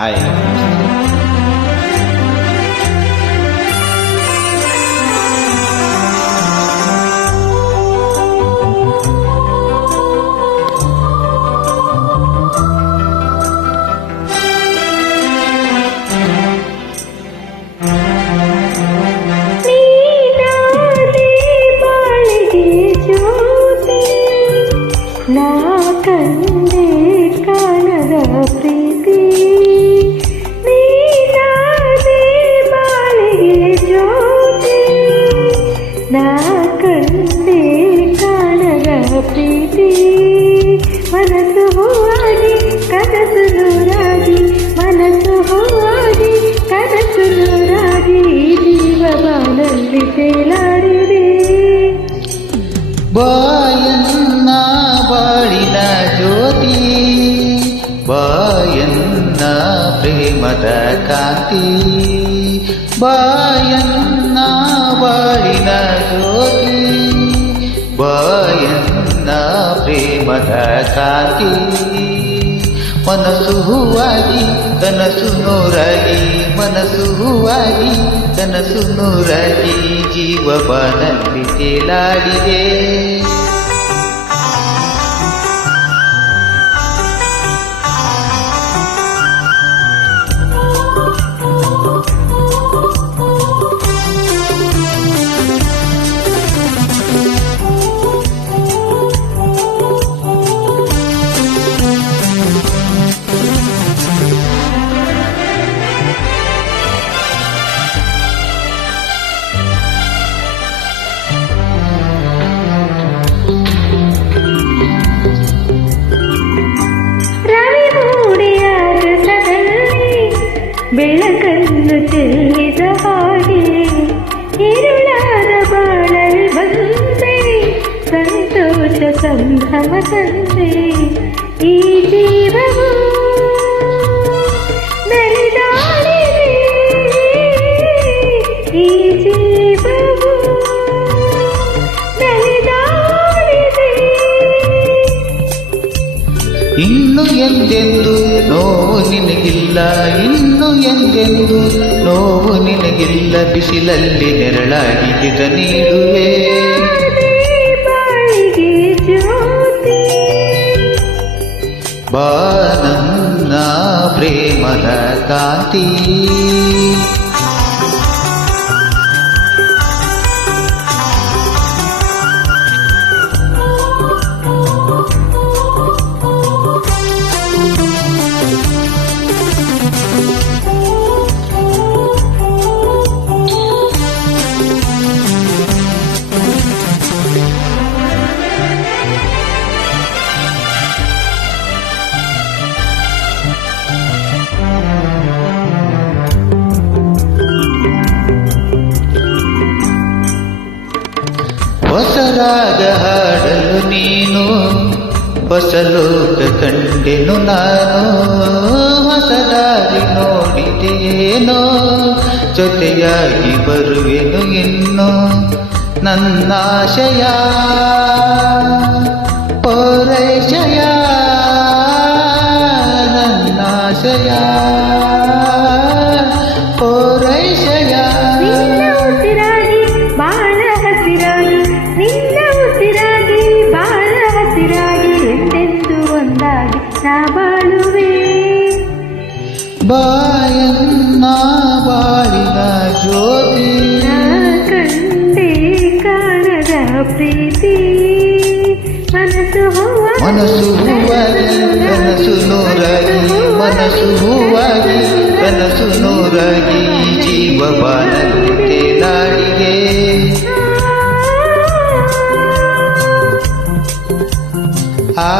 Hi. ನಾ ಕಂಡೆ ಕಾಣದ ಪ್ರೀತಿ ನೀನಾದೆ ಬಾಳಿಗೆ ಜ್ಯೋತಿ. ನಾ ಕಂಡೆ ಕಾಣದ ಪ್ರೀತಿ ಮನಸ್ಸು ಹೂವಾಗಿ ಕನಸು ನೂರಾಗಿ, ಮನಸ್ಸು ಹೂವಾಗಿ ಕನಸು ನೂರಾಗಿ ಜೀವ ಬಾಳಲ್ಲಿ ತೇಲಾಡಿದೆ. ಬಾಯನ್ನ ಬಾಳಿನ ಜ್ಯೋತಿ, ಬಾಯನ್ನ ಪ್ರೇಮದ ಕಾಂತಿ, ಬಾಯನ್ನ ಬಾಳಿನ ಜ್ಯೋತಿ, ಬಾಯನ್ನ ಪ್ರೇಮದ ಕಾಂತಿ. ಮನಸ್ಸು ಹೂವಾಗಿ ಕನಸು ನೂರಾಗಿ, ಮನಸ್ಸು ಹೂವಾಗಿ ಕನಸು ನೂರಾಗಿ ಜೀವ ಬಾನಲ್ಲಿ ತೇಲಾಡಿದೆ. ಬೆಳಕನ್ನು ಚೆಲ್ಲಿದ ಹಾಗೆ ഇരുಳಾದ ಬಾಳಲಿ ಬಂದೆ, ಸಂತೋಷ ಸಂಭ್ರಮ ತಂದೆ. ಈ ಜೀವವು ನಡೆದಾಡಿದೆ, ಈ ಜೀವವು ನಡೆದಾಡಿದೆ. ಇನ್ನು ಎಂದೆಂದು ನೋವು ನಿನಗಿಲ್ಲ, ಇನ್ನು ಎಂದೆಂದು ನೋವು ನಿನಗಿಲ್ಲ, ಬಿಸಿಲಲ್ಲಿ ನೆರಳಾಗಿ ಹಿತ ನೀಡುವೆ. ಬಾಳಿಗೆ ಜ್ಯೋತಿ ಬಾ ನನ್ನ ಪ್ರೇಮದ ಕಾಂತಿ. ಹೊಸರಾಗ ಹಾಡಲು ನೀನು, ಹೊಸ ಲೋಕ ಕಂಡೆನು ನಾನು, ಹೊಸದಾಗಿ ನೋಡಿದೆಯೇನೋ, ಜೊತೆಯಾಗಿ ಬರುವೆನು ಇನ್ನು. ನನ್ನಾಶಯ ಪೂರೈಸಯ, ನನ್ನಾಶಯ ಪೂರೈಸಯ. ನಿನ್ನ ಉಸಿರಾಗಿ ಬಾಳ ಹಸಿರಾಗಿ, ನಿನ್ನ ಉಸಿರಾಗಿ ಬಾಳ ಹಸಿರಾಗಿ ಎಂದೆಂದು ಒಂದಾಗಿ ನಾ ಬಾಳುವೆ. ಬಾಯನ್ನ ಬಾಳಿನ ಜ್ಯೋತಿ, ನಾ ಕಂಡೆ ಕಾಣದ ಪ್ರೀತಿ ಮನಸ್ಸು ಹೂವಾಗಿ, ಮನಸ್ಸು ಹೂವಾಗಿ ಕನಸು ನೂರಾಗಿ, ಮನಸ್ಸು ಹೂವಾಗಿ ಕನಸು ನೂರಾಗಿ ಜೀವ ಬಾಳಲ್ಲಿ ತೇಲಾಡಿದೆ. ಆ